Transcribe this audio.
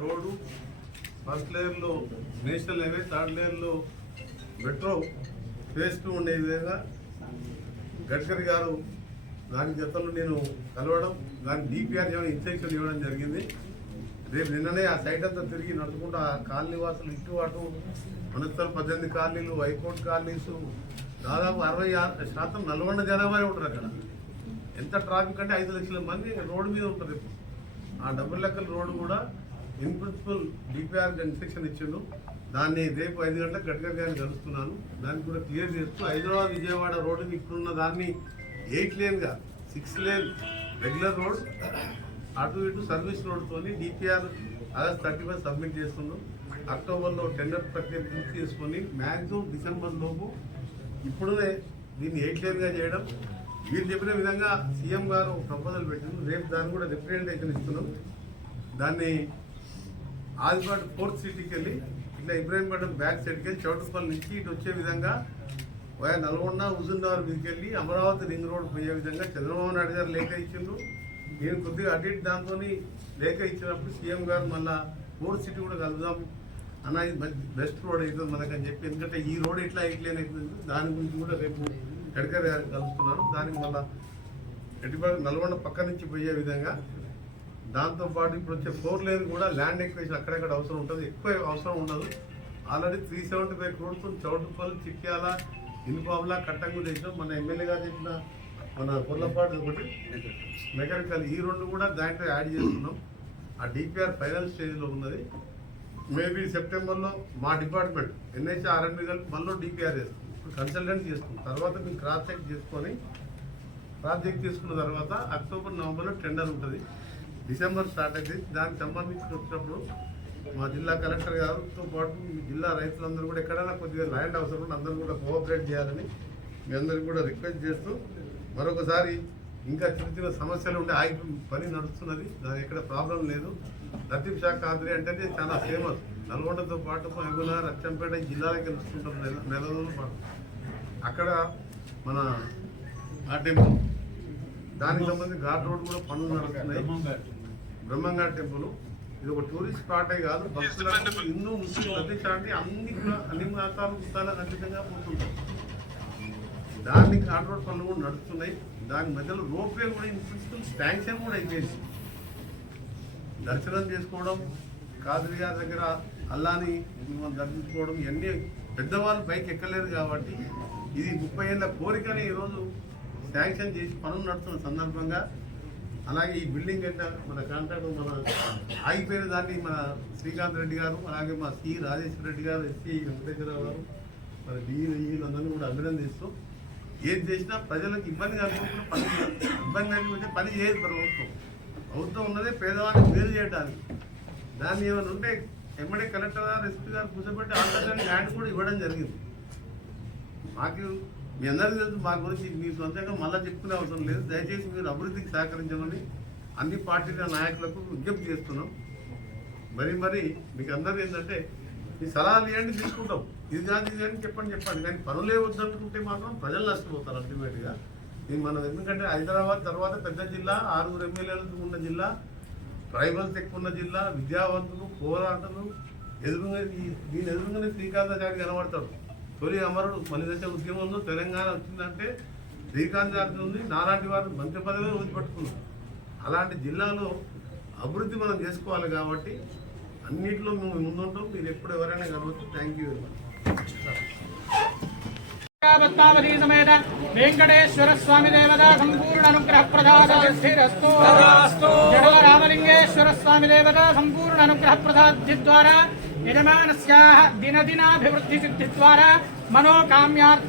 Road first లేయర్లో national highway third లేయర్లో metro phase two ఉండే విధంగా గడ్కరీ గారు దాని జతలు నేను కలవడం దాని డిపిఆర్ ఏమైనా ఇన్స్ట్రక్షన్ ఇవ్వడం జరిగింది. రేపు నిన్ననే ఆ సైట్ అంతా తిరిగి నడుచుకుంటూ ఆ కాలనీ వాసులు ఇటు అటు మనస్థల పద్దెనిమిది కాలనీలు హైకోర్టు కాలనీస్ దాదాపు అరవై ఆరు శాతం నల్గొండ జనాభా ఉంటారు అక్కడ. ఎంత ట్రాఫిక్ అంటే ఐదు లక్షల మంది రోడ్డు మీద ఉంటారు ఆ డబుల్ లెక్కల రోడ్డు కూడా ఇన్ ప్రిన్సిపల్ డిపిఆర్ ఇన్స్ట్రక్షన్ ఇచ్చిండు. దాన్ని రేపు ఐదు గంటలకు గడ్కరీ గారిని కలుస్తున్నాను దాన్ని కూడా క్లియర్ చేస్తూ హైదరాబాద్ విజయవాడ రోడ్డుని ఇప్పుడున్న దాన్ని ఎయిట్ లేన్గా సిక్స్ లేన్ రెగ్యులర్ రోడ్ అటు ఇటు service రోడ్తోని DPR August thirty five submit చేస్తున్నాం అక్టోబర్లో టెండర్ ప్రక్రియ పూర్తి చేసుకొని మ్యాక్సిమం డిసెంబర్ లోపు ఇప్పుడునే దీన్ని ఎయిట్ లేన్గా చేయడం. మీరు చెప్పిన విధంగా సీఎం గారు ప్రపోజల్ పెట్టింది రేపు దాన్ని కూడా రిప్రజెంటేషన్ ఇస్తున్నాం. దాన్ని ఆదిపాటు ఫోర్త్ సిటీకి వెళ్ళి ఇట్లా ఇబ్రాహీంపట్నం బ్యాక్ సైడ్కి వెళ్ళి చౌటుపల్లి నుంచి ఇటు వచ్చే విధంగా వయా నల్గొండ హుజుందార్ మీదకి వెళ్ళి అమరావతి రింగ్ రోడ్ పోయే విధంగా చంద్రబాబు నాయుడు గారు లేఖ ఇచ్చిండ్రు. నేను కొద్దిగా అటు ఇటు దాంతో లేఖ ఇచ్చినప్పుడు సీఎం గారు మళ్ళా ఫోర్త్ సిటీ కూడా కలుద్దాం అన్న ఇది బెస్ట్ రోడ్ అవుతుంది మనకని చెప్పి. ఎందుకంటే ఈ రోడ్ ఇట్లా ఇట్లనే అవుతుంది దాని గురించి కూడా రేపు గడ్కరీ గారు కలుస్తున్నాను. దానికి మళ్ళీ ఎటుపడి నల్గొండ పక్క నుంచి పోయే విధంగా దాంతోపాటు ఇప్పుడు వచ్చే ఫోర్ లేన్ కూడా ల్యాండ్ ఎక్వేషన్ అక్కడక్కడ అవసరం ఉంటుంది. ఎక్కువ అవసరం ఉండదు. Already three seventy five crores Choutuppal Chikyala Inupamula Kattangur చేసినాం. మన ఎమ్మెల్యే గారు చెప్పిన మన కొల్లపాటు ఒకటి మెకానికల్ ఈ రెండు కూడా దాంట్లో యాడ్ చేస్తున్నాం. ఆ డిపిఆర్ ఫైనల్ స్టేజ్లో ఉన్నది. మేబీ సెప్టెంబర్లో మా డిపార్ట్మెంట్ ఎన్హెచ్ ఆర్ఎంబీ కలిపి మళ్ళీ డిపిఆర్ చేస్తుంది ఇప్పుడు కన్సల్టెంట్ చేస్తాం తర్వాత మేము క్రాస్ చెక్ చేసుకొని క్రాస్ చెక్ చేసుకున్న తర్వాత అక్టోబర్ నవంబర్లో టెండర్ ఉంటుంది. డిసెంబర్ స్టార్ట్ అయితే దానికి సంబంధించి వచ్చినప్పుడు మా జిల్లా కలెక్టర్ గారితో పాటు జిల్లా రైతులందరూ కూడా ఎక్కడైనా కొద్దిగా ల్యాండ్ అవసరం ఉంటే అందరూ కూడా కోఆపరేట్ చేయాలని మీ అందరికీ కూడా రిక్వెస్ట్ చేస్తూ మరొకసారి ఇంకా చిన్న చిన్న సమస్యలు ఉండే ఆగి పని నడుస్తున్నది. దాని ఎక్కడ ప్రాబ్లం లేదు. లతీఫ్ షా కాద్రి అంటేనే చాలా ఫేమస్. నల్గొండతో పాటు మహబూబ్నగర్ రచ్చంపేట జిల్లాలకి నడుస్తుంటాం నెల నెల రోజుల పాటు. అక్కడ మన ఆ టెంపుల్. దానికి సంబంధించి ఘాట్ రోడ్ కూడా పనులు నడుస్తున్నాయి. బ్రహ్మంగారి టెంపుల్. ఇది ఒక టూరిస్ట్ స్పాటే కాదు. భక్తులకు హిందూ ముస్లిం ప్రతి శాంతి అన్ని అన్ని మతాలు కుతాలు ఖచ్చితంగా పోతుంటాయి. దాన్ని ఘాట్ రోడ్ పనులు కూడా నడుస్తున్నాయి దాని మధ్యలో రోప్ కూడా ఇన్ ప్రిన్సిపల్ శాంక్షన్ కూడా అయిపోయింది. దర్శనం చేసుకోవడం కాదరి గారి దగ్గర అల్లాని మనం దర్శించుకోవడం ఇవన్నీ పెద్దవాళ్ళు పైకి ఎక్కలేరు కాబట్టి ఇది ముప్పై ఏళ్ళ కోరికని ఈరోజు శాంక్షన్ చేసి పనులు నడుతున్న సందర్భంగా అలాగే ఈ బిల్డింగ్ కట్టిన మన కాంట్రాక్ట్ మన ఆగిపోయిన దాన్ని మన శ్రీకాంత్ రెడ్డి గారు అలాగే మా సి రాజేశ్వర రెడ్డి గారు ఎస్సీ వెంకటేశ్వరరావు గారు మన డిఈ అందరినీ కూడా అభినందిస్తూ ఏది చేసినా ప్రజలకు ఇబ్బంది కలుగుతున్న పని ఇబ్బంది కలిగితే పని చేయదు ప్రభుత్వం. ప్రభుత్వం ఉన్నదే పేదవాళ్ళకి మేలు చేయడానికి దాన్ని ఏమైనా ఉంటే ఎమ్మడే కలెక్టర్ గారు ఎస్పీ గారు కూర్చోబెట్టి ఆల్టర్నేట్ ల్యాండ్ కూడా ఇవ్వడం జరిగింది. మాకు మీ అందరికీ తెలుసు మా గురించి మీ సొంతంగా మళ్ళీ చెప్పుకునే అవసరం లేదు. దయచేసి మీరు అభివృద్ధికి సహకరించమని అన్ని పార్టీల నాయకులకు విజ్ఞప్తి చేస్తున్నాం. మరి మరి మీకు అందరూ ఏంటంటే మీ సలహాలు ఇవ్వండి తీసుకుంటాం. ఇది కాదు ఇది అని చెప్పండి చెప్పండి. కానీ పనులే వద్దనుకుంటే మాత్రం ప్రజలు నష్టపోతారు అల్టిమేట్గా. ఇది మనం ఎందుకంటే హైదరాబాద్ తర్వాత పెద్ద జిల్లా ఆరుగురు ఎమ్మెల్యేలతో ఉన్న జిల్లా ట్రైబల్స్ ఎక్కువ ఉన్న జిల్లా విద్యావంతులు పోరాటలు ఎదురుగా దీని ఎదురుగానే శ్రీకాంతాచారి కనబడతాడు. తొలి అమరుడు మలిదశ ఉద్యమంలో తెలంగాణ వచ్చిందంటే శ్రీకాంతాచారి ఉంది. నాలాంటి వారు మంత్రి పదవిలో వదిలిపెట్టుకున్నారు. అలాంటి జిల్లాలో అభివృద్ధి మనం చేసుకోవాలి కాబట్టి అన్నింటిలో మేము ముందుంటాం. మీరు ఎప్పుడు ఎవరైనా కలవచ్చు. Thank you very much Venkateswara Swamy దేవత సంపూర్ణ అనుగ్రహ జడవ రామలింగేశ్వర స్వామి దేవత సంపూర్ణ అనుగ్రహ ప్రదాది ద్వారా యజమానస్యాః దినదినాభివృద్ధి సిద్ధి ద్వారా మనోకామ్యార్థ